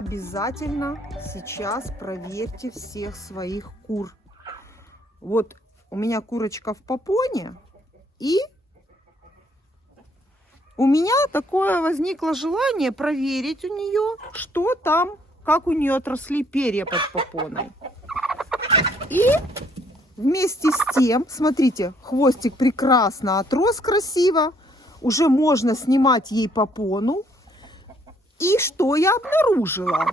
обязательно сейчас проверьте всех своих кур. Вот у меня курочка в попоне, и у меня такое возникло желание проверить у нее, что там, как у нее отросли перья под попоной. И вместе с тем, смотрите, хвостик прекрасно отрос красиво, уже можно снимать ей попону. И что я обнаружила?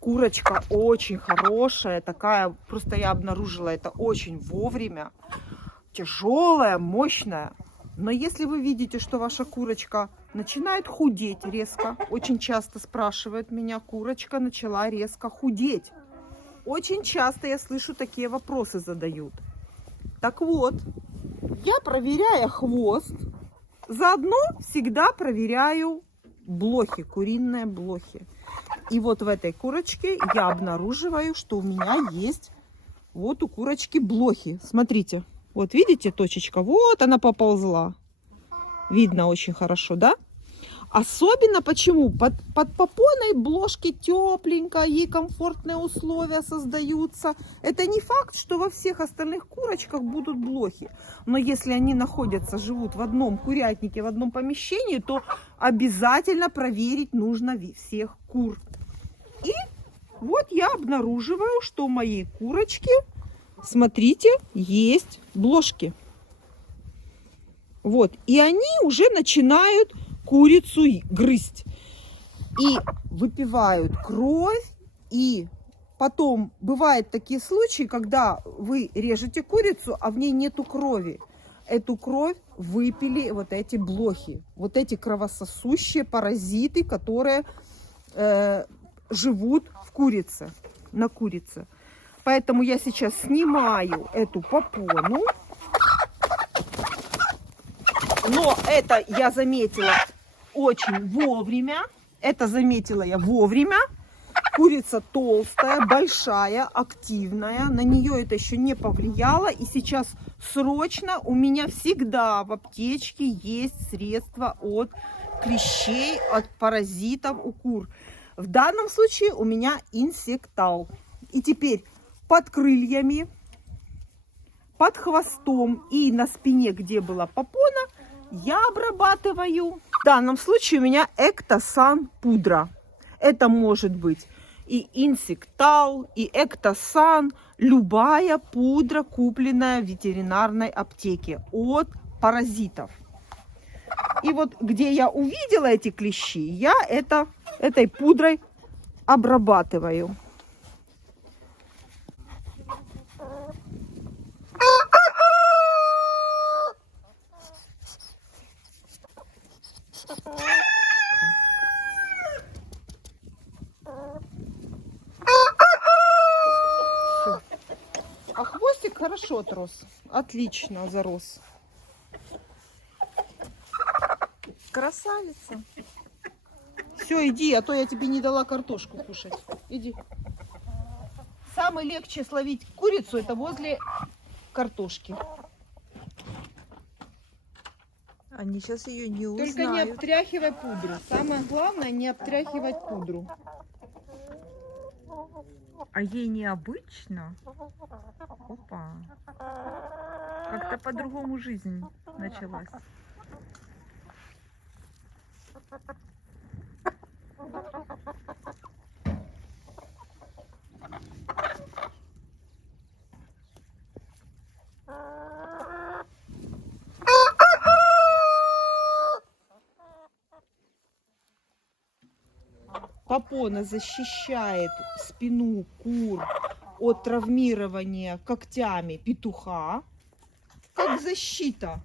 Курочка очень хорошая, такая, просто я обнаружила это очень вовремя. Тяжелая, мощная. Но если вы видите, что ваша курочка начинает худеть резко, очень часто спрашивают меня, курочка начала резко худеть. Очень часто я слышу, такие вопросы задают. Так вот, я, проверяя хвост, заодно всегда проверяю блохи, куриные блохи. И вот в этой курочке я обнаруживаю, что у меня есть вот у курочки блохи. Смотрите, вот видите точечка, вот она поползла. Видно очень хорошо, да? Особенно почему? Под попоной бложки тепленько, ей комфортные условия создаются. Это не факт, что во всех остальных курочках будут блохи. Но если они находятся, живут в одном курятнике, в одном помещении, то обязательно проверить нужно всех кур. И вот я обнаруживаю, что у моей курочки, смотрите, есть бложки. Вот, и они уже начинают курицу грызть. И выпивают кровь. И потом бывают такие случаи, когда вы режете курицу, а в ней нету крови. Эту кровь выпили вот эти блохи. Вот эти кровососущие паразиты, которые живут в курице, на курице. Поэтому я сейчас снимаю эту попону. Но это я заметила очень вовремя. Это заметила я вовремя. Курица толстая, большая, активная. На нее это еще не повлияло. И сейчас срочно у меня всегда в аптечке есть средства от клещей, от паразитов у кур. В данном случае у меня инсектал. И теперь под крыльями, под хвостом и на спине, где была попона, я обрабатываю. В данном случае у меня Эктосан пудра. Это может быть и инсектал, и Эктосан, любая пудра, купленная в ветеринарной аптеке от паразитов. И вот где я увидела эти клещи, я этой пудрой обрабатываю. А хвостик хорошо отрос. Отлично зарос. Красавица. Все, иди, а то я тебе не дала картошку кушать. Иди. Самое легче словить курицу — это возле картошки. Они сейчас ее не узнают. Только не обтряхивай пудру. Самое главное — не обтряхивать пудру. А ей необычно? Опа. Как-то по-другому жизнь началась. Попона защищает спину кур от травмирования когтями петуха, как защита.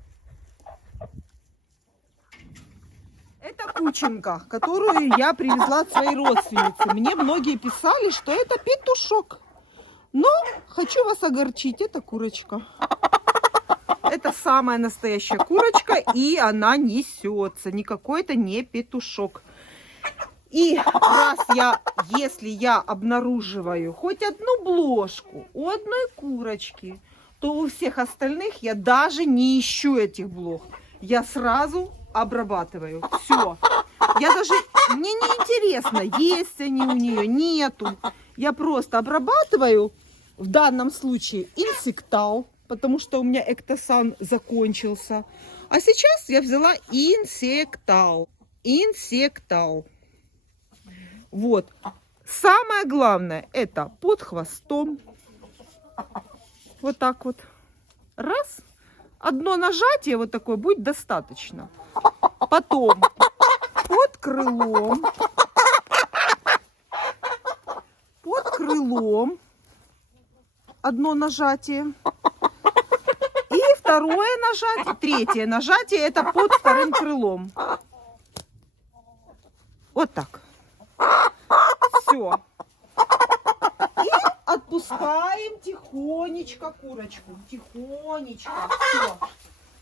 Это кученка, которую я привезла от своей родственницы. Мне многие писали, что это петушок. Но хочу вас огорчить, это курочка. Это самая настоящая курочка, и она несется. Никакой это не петушок. И если я обнаруживаю хоть одну бложку у одной курочки, то у всех остальных я даже не ищу этих блох. Я сразу обрабатываю. Все. Я даже Мне не интересно, есть они у нее, нету. Я просто обрабатываю, в данном случае, инсектал, потому что у меня эктосан закончился. А сейчас я взяла инсектал. Инсектал. Вот. Самое главное, это под хвостом. Вот так вот. Раз. Одно нажатие вот такое будет достаточно. Потом под крылом. Под крылом. Одно нажатие. И второе нажатие. Третье нажатие это под вторым крылом. Вот так. Все. И отпускаем тихонечко курочку. Тихонечко. Все.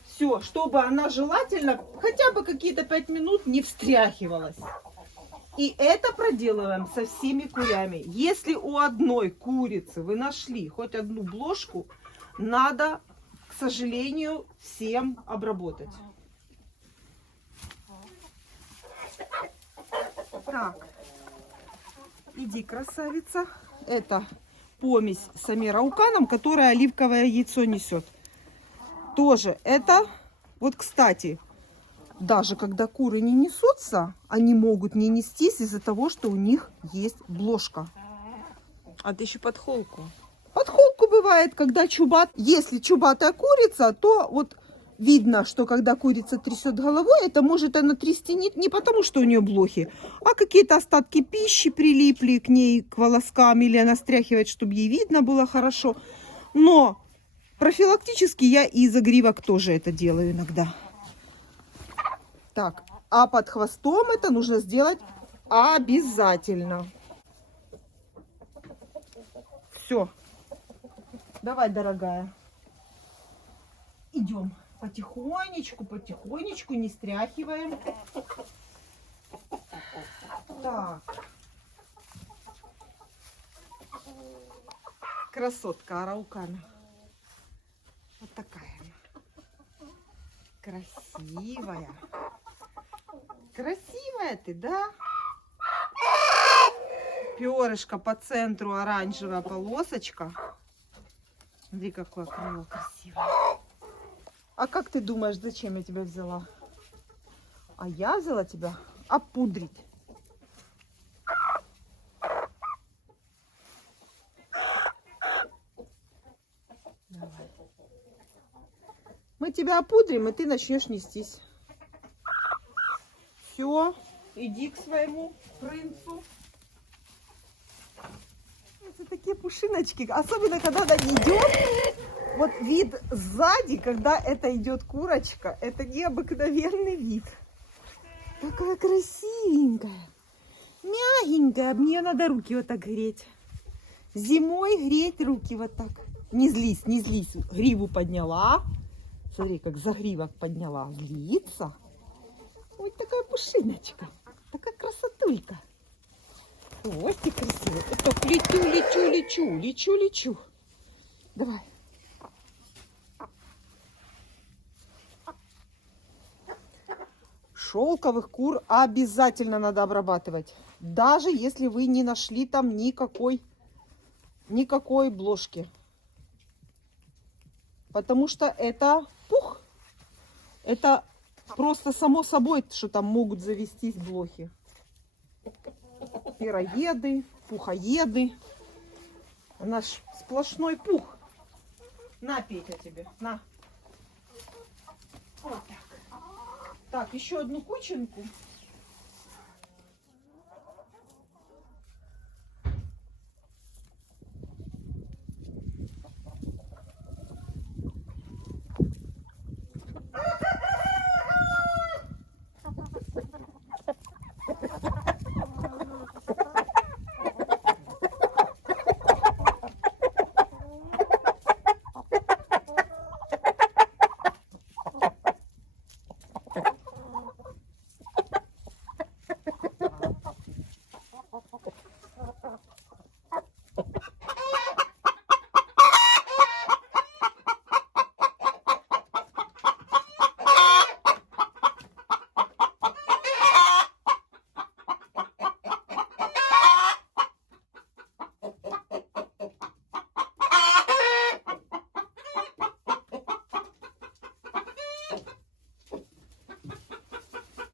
Все, чтобы она желательно хотя бы какие-то 5 минут не встряхивалась. И это проделываем со всеми курями. Если у одной курицы вы нашли хоть одну блошку, надо, к сожалению, всем обработать. Так, иди, красавица. Это помесь с амирауканом, которая оливковое яйцо несет. Тоже это, вот, кстати, даже когда куры не несутся, они могут не нестись из-за того, что у них есть блошка. А ты еще под холку. Под холку бывает, когда если чубатая курица, то вот видно, что когда курица трясет головой, это может она трясти не потому, что у нее блохи, а какие-то остатки пищи прилипли к ней, к волоскам, или она стряхивает, чтобы ей видно было хорошо. Но профилактически я и загривок тоже это делаю иногда. Так, а под хвостом это нужно сделать обязательно. Все. Давай, дорогая. Идем потихонечку, потихонечку, не стряхиваем. Так. Красотка араукана. Вот такая она. Красивая. Красивая ты, да? Перышко по центру, оранжевая полосочка. Смотри, какое крыло красивое. А как ты думаешь, зачем я тебя взяла? А я взяла тебя опудрить. Давай. Мы тебя опудрим, и ты начнешь нестись. Все, иди к своему принцу. Это такие пушиночки, особенно когда она идет. Вот вид сзади, когда это идет курочка, это необыкновенный вид. Такая красивенькая, мягенькая. Мне надо руки вот так греть. Зимой греть руки вот так. Не злись, не злись. Гриву подняла. Смотри, как загривок подняла. Злится. Ой, такая пушиночка. Такая красотулька. Ой, ты красивая. Так, лечу, лечу, лечу, лечу, лечу. Давай. Шелковых кур обязательно надо обрабатывать. Даже если вы не нашли там никакой блошки. Потому что это пух. Это просто само собой, что там могут завестись блохи. Пероеды, пухоеды. Наш сплошной пух. На, Петя, тебе. На. Вот так. Так, еще одну кученку.